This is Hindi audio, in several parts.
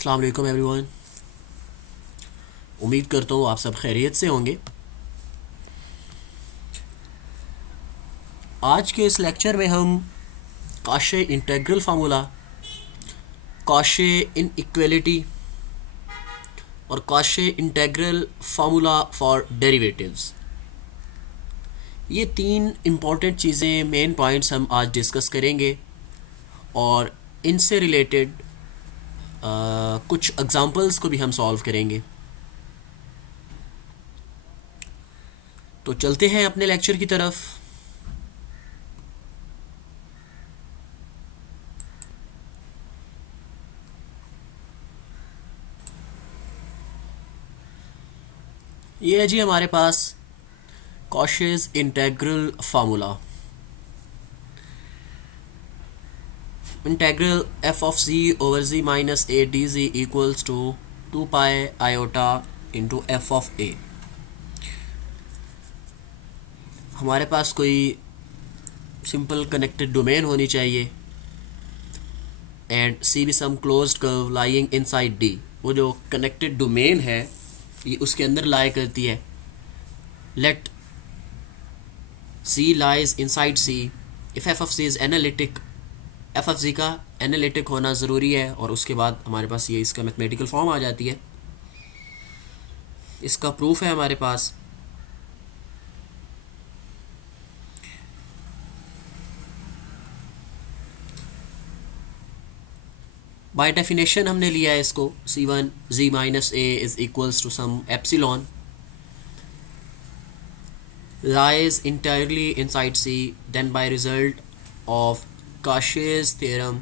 अस्सलाम वालेकुम एवरीवन। उम्मीद करता हूँ आप सब खैरियत से होंगे। आज के इस लेक्चर में हम काशे इंटेग्रल फार्मूला, काशे इन इक्वलिटी और काशे इंटेग्रल फार्मूला फॉर डेरिवेटिव्स, ये तीन इम्पॉर्टेंट चीज़ें, मेन पॉइंट्स हम आज डिस्कस करेंगे और इनसे रिलेटेड कुछ एग्जांपल्स को भी हम सॉल्व करेंगे। तो चलते हैं अपने लेक्चर की तरफ। ये है जी हमारे पास Cauchy's integral formula. Integral f of ji over ji minus a d z equals to 2 pi iota into f of a. हमारे पास कोई सिंपल कनेक्टेड डोमेन होनी चाहिए and c be some closed curve lying inside d. वो जो कनेक्टेड डोमेन है ये उसके अंदर लाई करती है। Let c lies inside c if f of c is analytic. F of z का एनालिटिक होना ज़रूरी है और उसके बाद हमारे पास ये इसका मैथमेटिकल फॉर्म आ जाती है। इसका प्रूफ है हमारे पास। बाय डेफिनेशन हमने लिया है इसको C1 Z minus A is equals to some epsilon lies entirely inside C, then by result of Cauchy's theorem,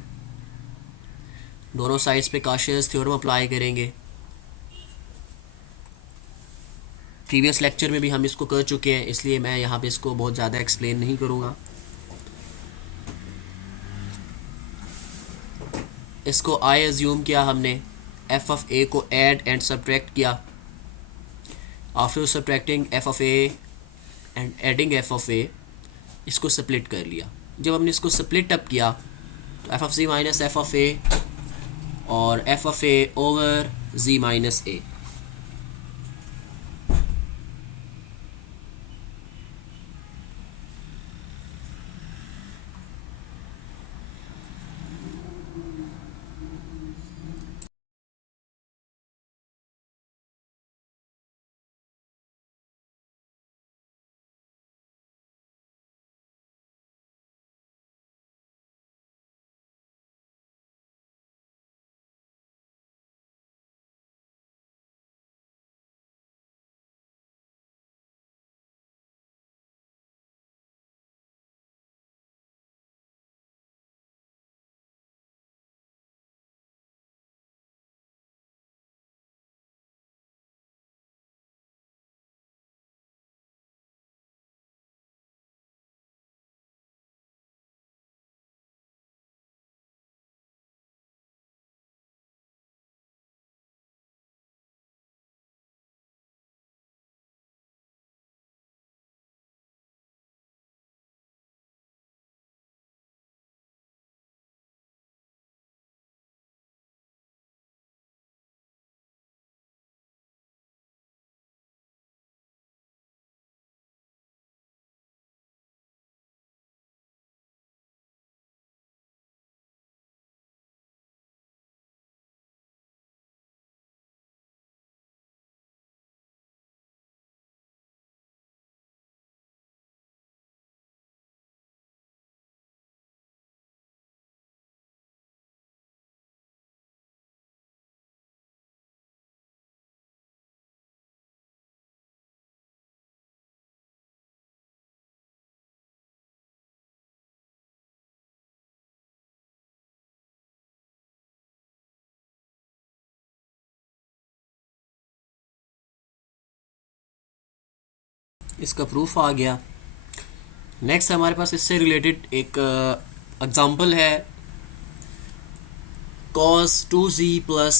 दोनों साइड्स पे Cauchy's थ्योरम अप्लाई करेंगे। प्रीवियस लेक्चर में भी हम इसको कर चुके हैं, इसलिए मैं यहाँ पे इसको बहुत ज़्यादा एक्सप्लेन नहीं करूँगा। इसको आई एज्यूम किया हमने, एफ ऑफ ए को ऐड एंड सब्ट्रैक्ट किया। After subtracting f of a and adding f of a, इसको स्प्लिट कर लिया। जब हमने इसको स्प्लिट अप किया तो f of z minus f of a और f of a over ji minus a. इसका प्रूफ आ गया। नेक्स्ट हमारे पास इससे रिलेटेड एक एग्जांपल है, cos 2z plus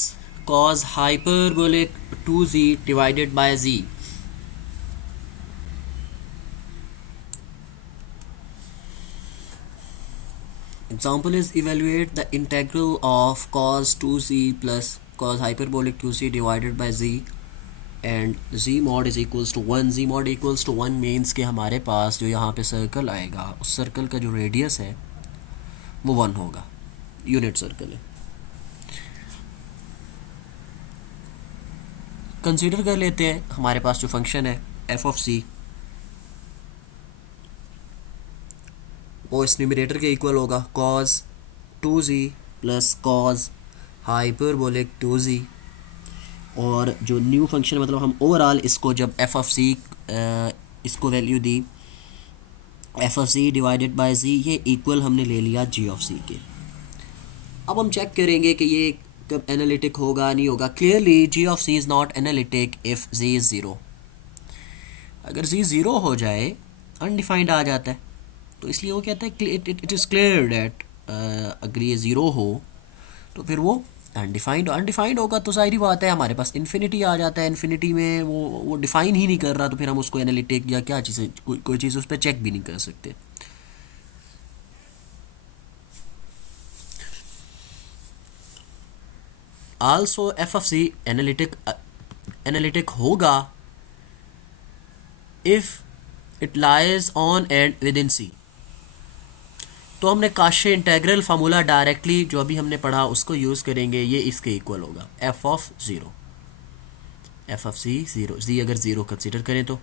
cos hyperbolic 2z divided by z। Example is evaluate the integral of cos 2z plus cos hyperbolic 2c divided by z and z mod is equals to 1. z mod equals to 1 means कि हमारे पास जो यहाँ पे सर्कल आएगा उस सर्कल का जो रेडियस है वो 1 होगा, यूनिट सर्कल है. कंसीडर कर लेते हैं हमारे पास जो फंक्शन है एफ ऑफ सी वो इस न्यूमरेटर के इक्वल होगा cos 2z plus cos hyperbolic 2z. और जो न्यू फंक्शन मतलब हम ओवरऑल इसको जब एफ ऑफ सी इसको वैल्यू दी f of c divided by z, ये इक्वल हमने ले लिया जी ऑफ सी के. अब हम चेक करेंगे कि ये कब एनालिटिक होगा नहीं होगा. Clearly G of C is not analytic if G is zero. अगर जी ज़ीरो हो जाए अनडिफाइंड आ जाता है, तो इसलिए वो कहता है इट इज़ क्लियर डैट अगर ये ज़ीरो हो तो फिर वो अनडिफाइंड होगा. तो सारी बात है हमारे पास इन्फिनिटी आ जाता है. इन्फिनिटी में वो डिफाइन ही नहीं कर रहा, तो फिर हम उसको एनालिटिक या क्या चीज़ कोई चीज़ उस पर चेक भी नहीं कर सकते. Also f of c analytic होगा if it lies on and within c सी. तो हमने काशे इंटेग्रल फार्मूला डायरेक्टली जो अभी हमने पढ़ा उसको यूज़ करेंगे. ये इसके इक्वल होगा f of zero, f of c zero. Z अगर ज़ीरो कंसिडर करें तो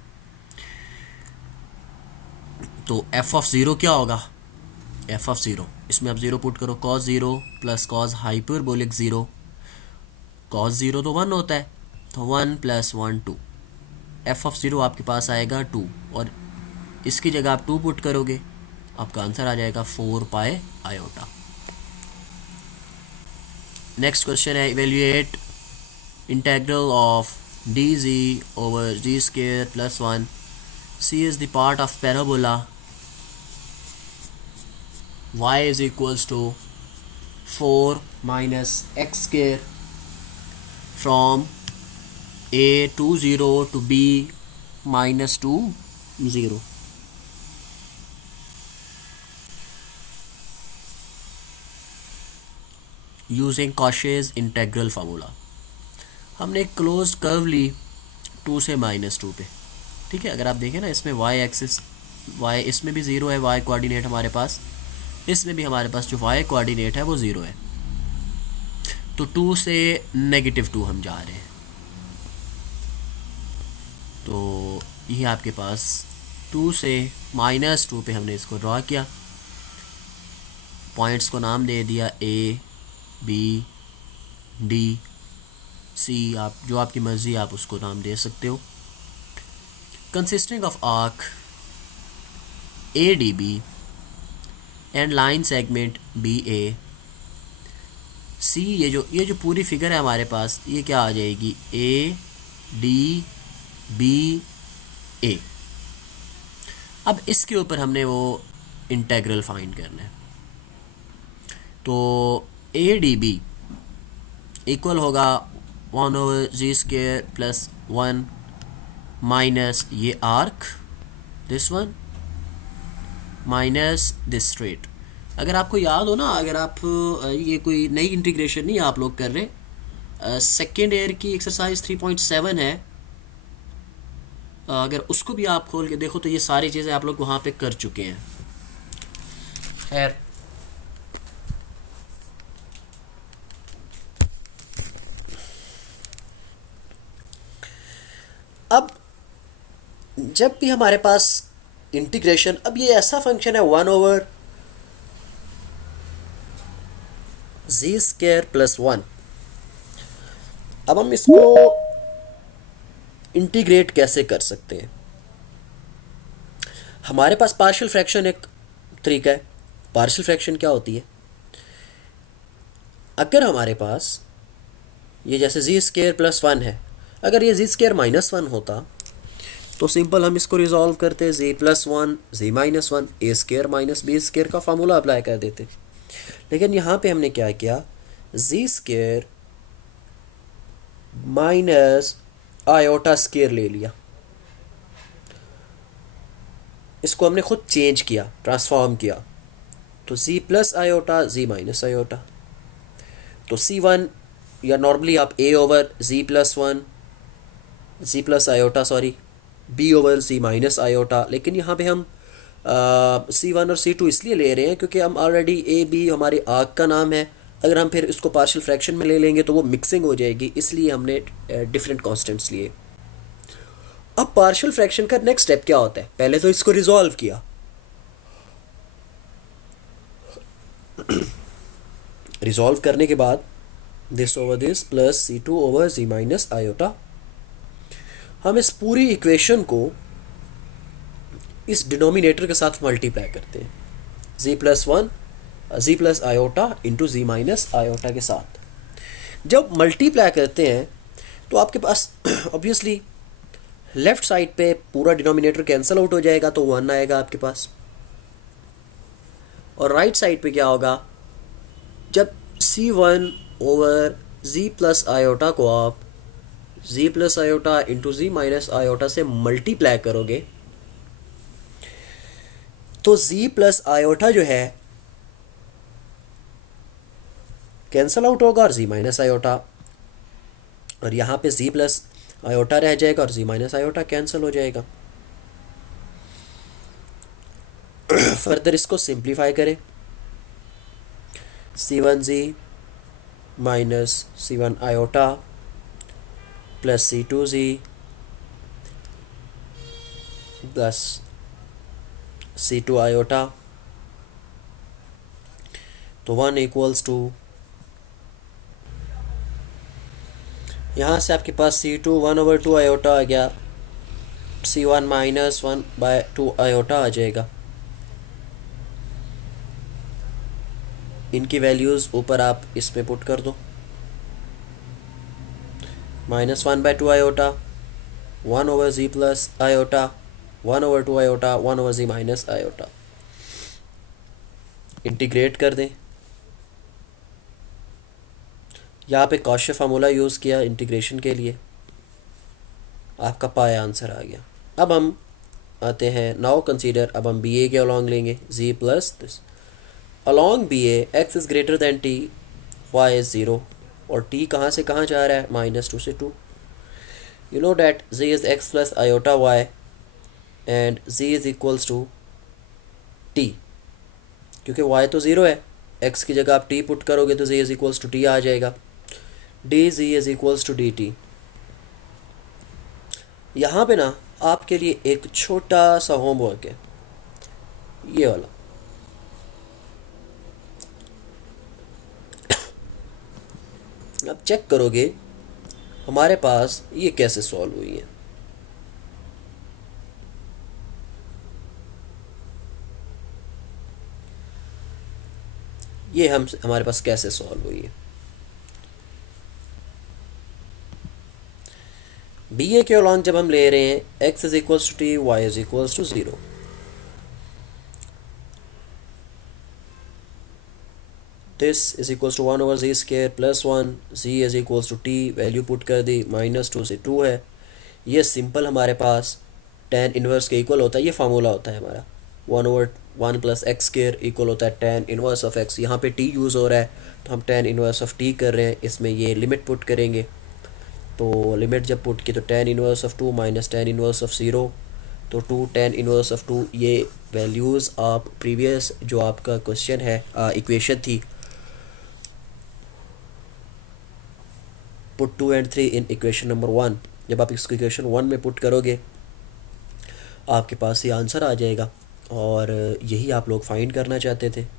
एफ ऑफ ज़ीरो क्या होगा, एफ ऑफ ज़ीरो इसमें आप ज़ीरो पुट करो, cos zero plus cos hyperbolic zero. Cos zero तो 1 होता है, तो 1 प्लस 1 2. एफ ऑफ ज़ीरो आपके पास आएगा 2 और इसकी जगह आप 2 पुट करोगे, आपका आंसर आ जाएगा 4 पाई आयोटा. नेक्स्ट क्वेश्चन है evaluate integral of d z over z square plus 1. C is the part of parabola y is equals to 4 minus x square from a to 0 to b minus 2 0. Using Cauchy's integral formula. हमने एक क्लोज कर्व ली 2 से -2 पे. ठीक है, अगर आप देखें ना इसमें y एक्सिस y इसमें भी 0 है, y कोऑर्डिनेट हमारे पास, इसमें भी हमारे पास जो y कोऑर्डिनेट है वो 0 है. तो 2 से -2 हम जा रहे हैं. तो ये आपके पास 2 से -2 पे हमने इसको ड्रॉ किया. पॉइंट्स को नाम दे दिया ए बी डी सी, आप जो आपकी मर्ज़ी आप उसको नाम दे सकते हो. Consisting of arc a d b and line segment b a c. ये जो पूरी फिगर है हमारे पास ये क्या आ जाएगी, ए डी बी ए. अब इसके ऊपर हमने वो इंटेग्रल फाइंड करना है. तो ए डी बी इक्वल होगा 1 over z square plus 1 minus ये arc this one minus this straight. अगर आपको याद हो ना, अगर आप ये कोई नई इंटीग्रेशन नहीं आप लोग कर रहे, सेकेंड ईयर की एक्सरसाइज 3.7 है, अगर उसको भी आप खोल के देखो तो ये सारी चीज़ें आप लोग वहाँ पे कर चुके हैं. खैर, अब जब भी हमारे पास इंटीग्रेशन, अब ये ऐसा फंक्शन है 1 ओवर जी स्क्वायर प्लस 1. अब हम इसको इंटीग्रेट कैसे कर सकते हैं. हमारे पास पार्शियल फ्रैक्शन एक तरीका है. पार्शियल फ्रैक्शन क्या होती है, अगर हमारे पास ये जैसे जी स्क्वायर प्लस 1 है, अगर ये जी स्क्वायर -1 होता तो सिंपल हम इसको रिजॉल्व करते, जी प्लस 1 जी माइनस 1 ए स्क्वायर माइनस बी स्क्वायर का फार्मूला अप्लाई कर देते. लेकिन यहाँ पे हमने क्या किया, जी स्क्वायर माइनस आयोटा स्क्वायर ले लिया, इसको हमने खुद चेंज किया, ट्रांसफॉर्म किया. तो जी प्लस आयोटा जी माइनस आयोटा. तो C1 या नॉर्मली आप a over z plus one, z plus iota sorry, b over z minus iota, लेकिन यहाँ पे हम C1 और C2 इसलिए ले रहे हैं क्योंकि हम ऑलरेडी ए बी हमारी आग का नाम है। अगर हम फिर इसको पार्शियल फ्रैक्शन में ले लेंगे तो वो मिक्सिंग हो जाएगी, इसलिए हमने डिफरेंट कॉन्स्टेंट्स लिए। अब पार्शियल फ्रैक्शन का नेक्स्ट स्टेप क्या होता है? पहले तो इसको रिजॉल्व किया, रिजॉल्व करने के बाद this over this plus C2 over Z minus iota, हम इस पूरी इक्वेशन को इस डिनोमिनेटर के साथ मल्टीप्लाई करते हैं, z plus one, z plus iota into z minus iota के साथ। जब मल्टीप्लाई करते हैं तो आपके पास ऑब्वियसली लेफ्ट साइड पे पूरा डिनोमिनेटर कैंसिल आउट हो जाएगा, तो 1 आएगा आपके पास। और राइट साइड पे क्या होगा? जब C1 over z plus iota को आप z plus iota into z minus iota से मल्टीप्लाई करोगे तो z प्लस आयोटा जो है कैंसल आउट होगा और z माइनस आयोटा, और यहाँ पे z प्लस आयोटा रह जाएगा और z माइनस आयोटा कैंसिल हो जाएगा। फर्दर इसको सिंप्लीफाई करें, C1z minus C1 iota plus C2z plus C2 iota, तो 1 इक्वल्स टू, यहाँ से आपके पास C2 1 ओवर 2 आयोटा आ गया, C1 माइनस 1 बाय 2 आयोटा आ जाएगा। इनकी वैल्यूज़ ऊपर आप इसमें पुट कर दो, minus 1 by 2 iota, 1 over z plus iota, 1 over 2 iota, 1 over z minus iota. Integrate कर दें, यहाँ पे कॉशी फार्मूला यूज़ किया इंटीग्रेशन के लिए, आपका पाया आंसर आ गया। अब हम आते हैं, नाउ कंसीडर, अब हम बी ए के अलॉन्ग लेंगे, z plus this along B A X is greater than T, Y is zero, और t कहाँ से कहाँ जा रहा है? -2 से 2। You know that z is x plus iota y and z is equals to t, क्योंकि y तो ज़ीरो है, x की जगह आप t पुट करोगे तो z is equals to t आ जाएगा, dz is equals to dt। यहाँ पे ना आपके लिए एक छोटा सा होमवर्क है, ये वाला। आप चेक करोगे हमारे पास ये कैसे सॉल्व हुई है। ये हमारे पास कैसे सॉल्व हुई है। बी ए के अलॉन्ग जब हम ले रहे हैं x is equals to T, Y is equals to 0, this is equals to 1 over z square plus 1, z is equals to t, value put कर दी, -2 से 2 है। ये सिंपल हमारे पास tan इनवर्स के इक्वल होता है, ये फार्मूला होता है हमारा, 1 over 1 plus X square equal होता है tan इनवर्स ऑफ x। यहाँ पे t यूज़ हो रहा है तो हम tan इनवर्स ऑफ t कर रहे हैं, इसमें ये लिमिट पुट करेंगे, तो लिमिट जब पुट की तो tan inverse of 2 minus tan inverse of 0, तो 2 tan इनवर्स ऑफ 2, ये वैल्यूज़ आप प्रीवियस जो आपका क्वेश्चन है इक्वेशन थी, put 2 and 3 in equation number 1, जब आप इसको इक्वेशन 1 में पुट करोगे आपके पास ये आंसर आ जाएगा, और यही आप लोग फाइंड करना चाहते थे।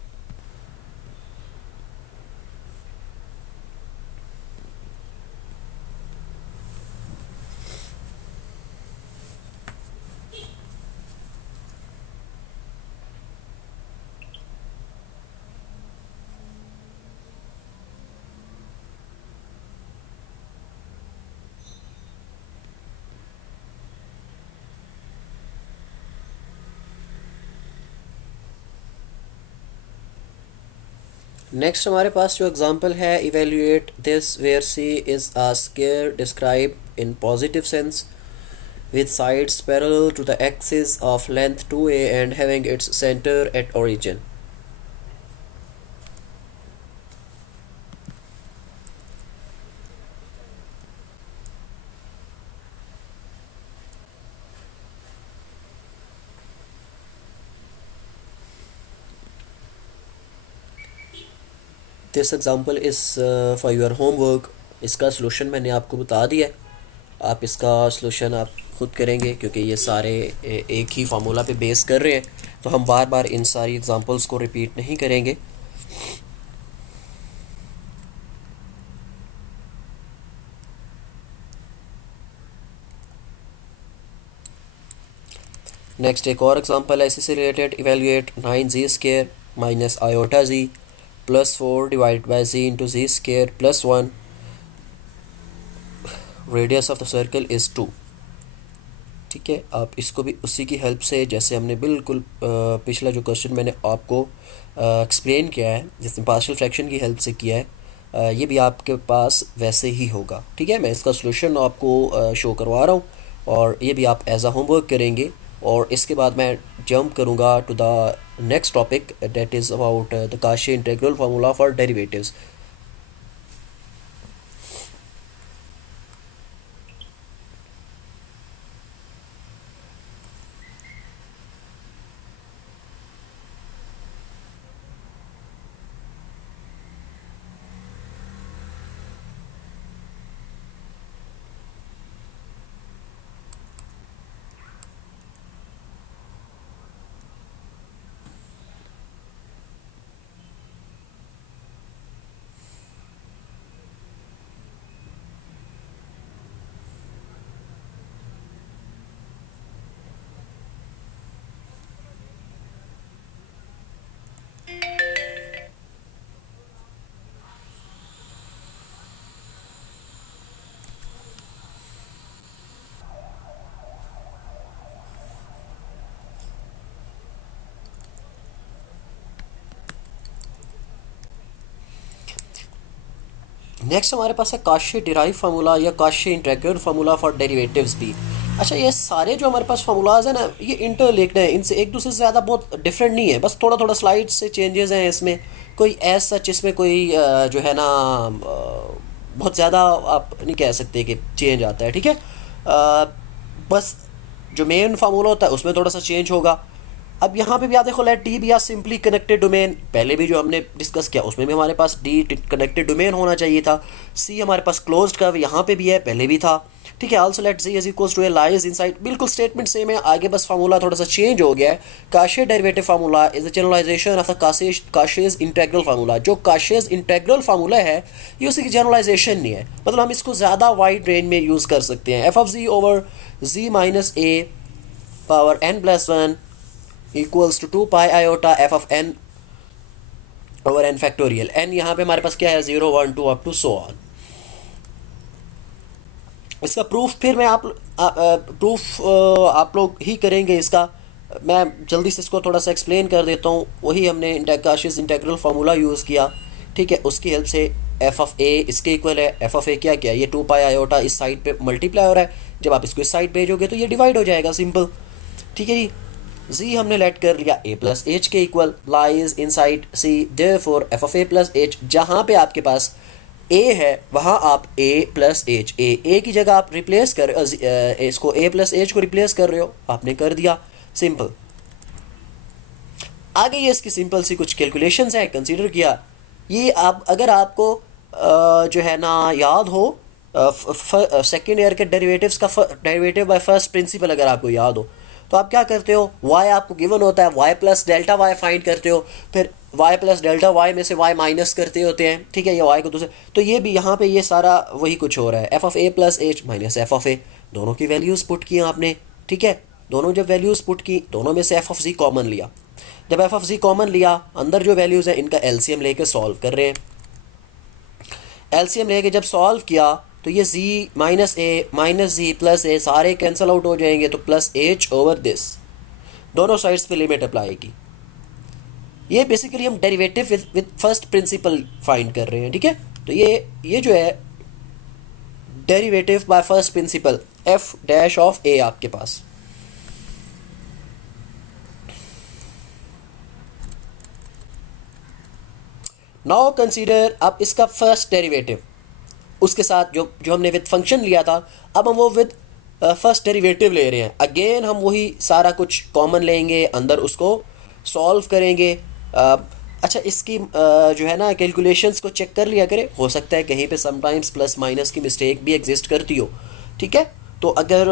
नेक्स्ट हमारे पास जो एग्जांपल है, evaluate this where C is a square describe in positive sense with sides parallel to the axis of length 2a and having its center at origin. This example is for your homework. इसका सलूशन मैंने आपको बता दिया है, आप इसका सलूशन आप खुद करेंगे क्योंकि ये सारे एक ही फार्मूला पे बेस कर रहे हैं, तो हम बार बार इन सारी एग्जांपल्स को रिपीट नहीं करेंगे। नेक्स्ट एक और एग्जांपल है इसी से related. Evaluate 9z² minus iota z plus 4 divide by z into z² plus 1, radius of the circle is 2। ठीक है, आप इसको भी उसी की हेल्प से, जैसे हमने बिल्कुल पिछला जो क्वेश्चन मैंने आपको एक्सप्लेन किया है, जिसमें पार्शियल फ्रैक्शन की हेल्प से किया है, ये भी आपके पास वैसे ही होगा। ठीक है, मैं इसका सलूशन आपको शो करवा रहा हूँ और ये भी आप एज अ होमवर्क करेंगे। और इसके बाद मैं जंप करूँगा to the next topic, that is about the Cauchy integral formula for derivatives. Next हमारे पास है काशी डिराइव फार्मूला या Cauchy integral formula for derivatives भी। अच्छा, ये सारे जो हमारे पास फार्मूलाज हैं ना, ये इंटरलिंक्ड हैं, इनसे एक दूसरे से ज़्यादा बहुत डिफरेंट नहीं है, बस थोड़ा थोड़ा स्लाइड से चेंजेस हैं इसमें। कोई एज सच इसमें कोई जो है ना बहुत ज़्यादा आप नहीं कह सकते कि चेंज आता है। ठीक है, बस जो मेन फार्मूला होता है उसमें थोड़ा सा चेंज होगा। अब यहाँ पे भी आप देखो, let D be R simply connected domain, पहले भी जो हमने डिस्कस किया उसमें भी हमारे पास डी कनेक्टेड डोमेन होना चाहिए था। सी हमारे पास क्लोज्ड कर्व यहाँ पे भी है, पहले भी था। ठीक है, also let G is equals to A lies inside, बिल्कुल स्टेटमेंट सेम है, आगे बस फार्मूला थोड़ा सा चेंज हो गया है। Cauchy derivative formula is the generalization of the Cauchy's integral formula. जो काशीज इंटीग्रल फार्मूला है ये उसी की जनरलाइजेशन नहीं है, मतलब हम इसको ज़्यादा वाइड रेंज में यूज़ कर सकते हैं। F of ji over ji minus A power n plus 1 equals to 2 pi iota F of n over n factorial. n यहाँ पे हमारे पास क्या है, 0 1 2 अप टू सो ऑन। इसका प्रूफ फिर मैं प्रूफ आप लोग ही करेंगे इसका, मैं जल्दी से इसको थोड़ा सा एक्सप्लेन कर देता हूँ। वही हमने काशीज इंटीग्रल फार्मूला यूज़ किया। ठीक है, उसकी हेल्प से एफ ऑफ ए इसके इक्वल है। एफ ऑफ ए क्या क्या, ये 2 पाई आयोटा इस साइड पे मल्टीप्लाई हो रहा है, जब आप इसको इस साइड भेजोगे तो ये डिवाइड हो जाएगा, सिंपल। ठीक है जी, जी हमने लेट कर लिया a प्लस एच के equal, lies inside C, therefore F of A plus H, जहाँ पे आपके पास a है वहाँ आप a प्लस एच, a की जगह आप रिप्लेस कर इसको a प्लस एच को रिप्लेस कर रहे हो, आपने कर दिया, सिंपल। आगे ये इसकी सिंपल सी कुछ कैलकुलेशंस है, कंसीडर किया। ये आप अगर आपको जो है ना याद हो, सेकेंड ईयर के डेरिवेटिव्स का डेरिवेटिव बाय फर्स्ट प्रिंसिपल अगर आपको याद हो, तो आप क्या करते हो, y आपको गिवन होता है, y plus delta y find करते हो, फिर y प्लस डेल्टा y में से y माइनस करते होते हैं। ठीक है, ये y को दूसरे, तो ये भी यहाँ पे ये सारा वही कुछ हो रहा है, f of A plus h minus f of a, दोनों की वैल्यूज़ पुट की आपने। ठीक है, दोनों जब वैल्यूज़ पुट की, दोनों में से एफ ऑफ जी कॉमन लिया। जब एफ ऑफ जी कॉमन लिया, अंदर जो वैल्यूज़ हैं इनका एलसीएम लेके सॉल्व कर रहे हैं। एलसीएम लेके जब सॉल्व किया तो ये z minus a minus z plus a सारे कैंसिल आउट हो जाएंगे, तो प्लस एच ओवर दिस, दोनों साइड्स पे लिमिट अप्लाई की। ये बेसिकली हम derivative with first principle find कर रहे हैं। ठीक है, तो ये जो है derivative by first principle f dash of a आपके पास। नाउ कंसीडर अब इसका फर्स्ट डेरिवेटिव, उसके साथ जो हमने विद फंक्शन लिया था, अब हम वो विद फर्स्ट डेरिवेटिव ले रहे हैं। अगेन हम वही सारा कुछ कॉमन लेंगे, अंदर उसको सॉल्व करेंगे। अच्छा, इसकी जो है ना कैलकुलेशंस को चेक कर लिया करें, हो सकता है कहीं पे समटाइम्स प्लस माइनस की मिस्टेक भी एग्जिस्ट करती हो। ठीक है, तो अगर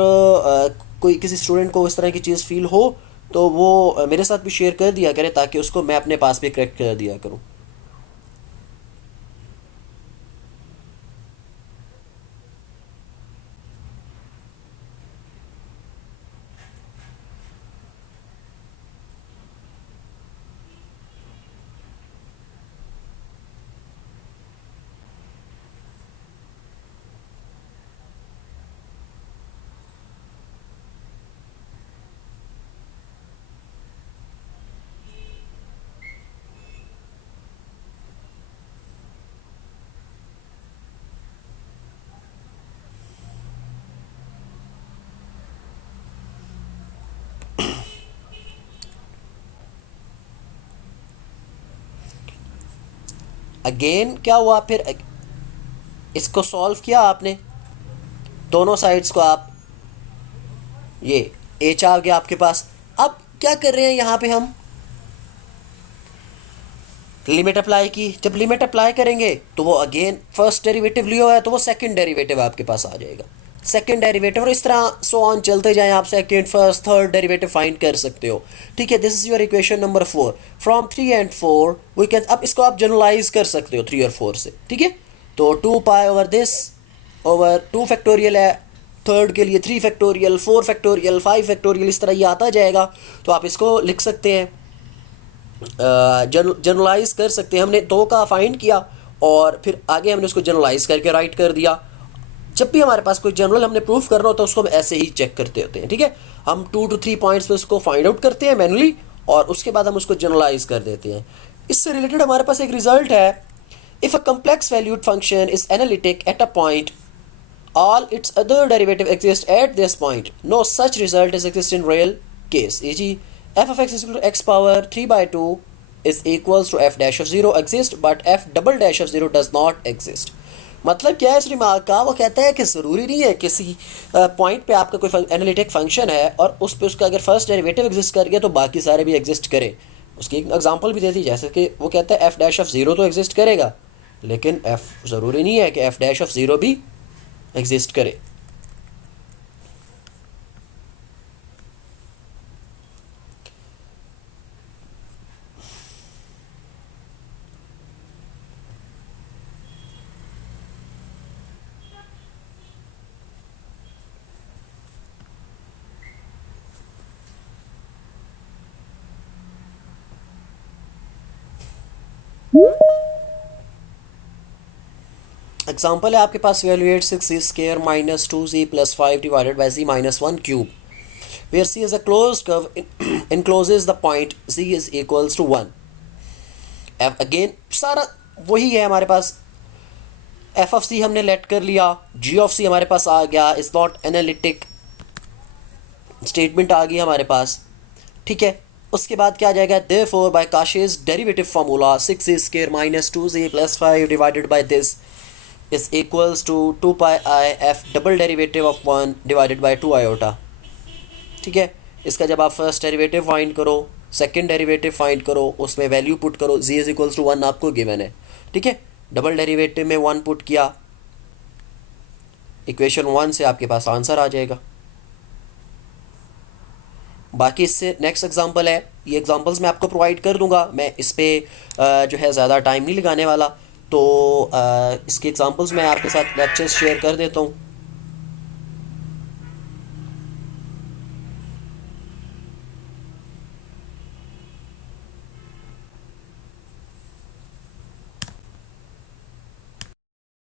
कोई किसी स्टूडेंट को इस तरह की चीज़ फील हो तो वो मेरे साथ भी शेयर कर दिया करे, ताकि उसको मैं अपने पास भी करेक्ट कर दिया करूँ। अगेन क्या हुआ फिर, इसको सॉल्व किया आपने, दोनों साइड्स को आप, ये एच आ गया आपके पास। अब क्या कर रहे हैं यहाँ पे हम, लिमिट अप्लाई की। जब लिमिट अप्लाई करेंगे तो वो अगेन फर्स्ट डेरिवेटिव लिया हुआ है तो वो सेकंड डेरिवेटिव आपके पास आ जाएगा, सेकंड डेरिवेटिव, और इस तरह सो ऑन चलते जाएं, आप second first third derivative find कर सकते हो। ठीक है, this is your equation number 4। From 3 and 4 we can, अब इसको आप जनरलाइज कर सकते हो 3 और 4 से। ठीक है, तो 2 pi over this over 2 factorial है, थर्ड के लिए 3 फैक्टोरियल, 4 फैक्टोरियल, 5 फैक्टोरियल, इस तरह ये आता जाएगा। तो आप इसको लिख सकते हैं, जनरलाइज कर सकते हैं। हमने 2 का फाइंड किया और फिर आगे हमने उसको जनरलाइज करके राइट कर दिया। जब भी हमारे पास कोई जनरल हमने प्रूफ करना होता है उसको हम ऐसे ही चेक करते होते हैं। ठीक है, हम 2 to 3 पॉइंट्स पे उसको फाइंड आउट करते हैं मैनुअली, और उसके बाद हम उसको जनरलाइज कर देते हैं। इससे रिलेटेड हमारे पास एक रिजल्ट है, if a complex valued function is analytic at a point, all its other derivative exist at this point, no such result is exist in real case, e.g. f of x is equal to x power 3 by 2 is equals to f dash of 0 exist but f double dash of 0 does not exist। मतलब क्या है इस रिमार्क का, वो कहता है कि ज़रूरी नहीं है किसी पॉइंट पे आपका कोई एनालिटिक फंक्शन है और उस पे उसका अगर फर्स्ट डेरिवेटिव एग्जिस्ट कर गया तो बाकी सारे भी एग्जिस्ट करें। उसकी एक एग्जांपल भी दे दी, जैसे कि वो कहता है f डैश ऑफ 0 तो एग्जिस्ट करेगा, लेकिन f ज़रूरी नहीं है कि f डैश ऑफ 0 भी एग्जिस्ट करे। एग्जाम्पल है आपके पास, evaluate 6z square minus 2z plus 5 divided by z minus 1 cube, where c is a closed curve encloses the point z is equals to 1। Again सारा वही है हमारे पास, एफ ऑफ सी हमने लेट कर लिया, जी ऑफ सी हमारे पास आ गया, इज नॉट एनालिटिक स्टेटमेंट आ गई हमारे पास। ठीक है, उसके बाद क्या आ जाएगा, therefore by Cauchy's derivative formula 6z square minus 2z plus 5 divided by this is equals to 2 pi I f double derivative of 1 divided by 2 iota. ठीक है, इसका जब आप फर्स्ट डेरिवेटिव फाइंड करो, सेकंड डेरिवेटिव फाइंड करो, उसमें वैल्यू पुट करो, z इज इक्वल्स टू 1 आपको गिवन है। ठीक है, डबल डेरिवेटिव में 1 पुट किया, इक्वेशन 1 से आपके पास आंसर आ जाएगा। बाकी इससे नेक्स्ट एग्जांपल है, ये एग्जांपल्स मैं आपको प्रोवाइड कर दूंगा, मैं इस पर जो है ज़्यादा टाइम नहीं लगाने वाला, तो इसके एग्जांपल्स मैं आपके साथ लेक्चर्स शेयर कर देता हूँ।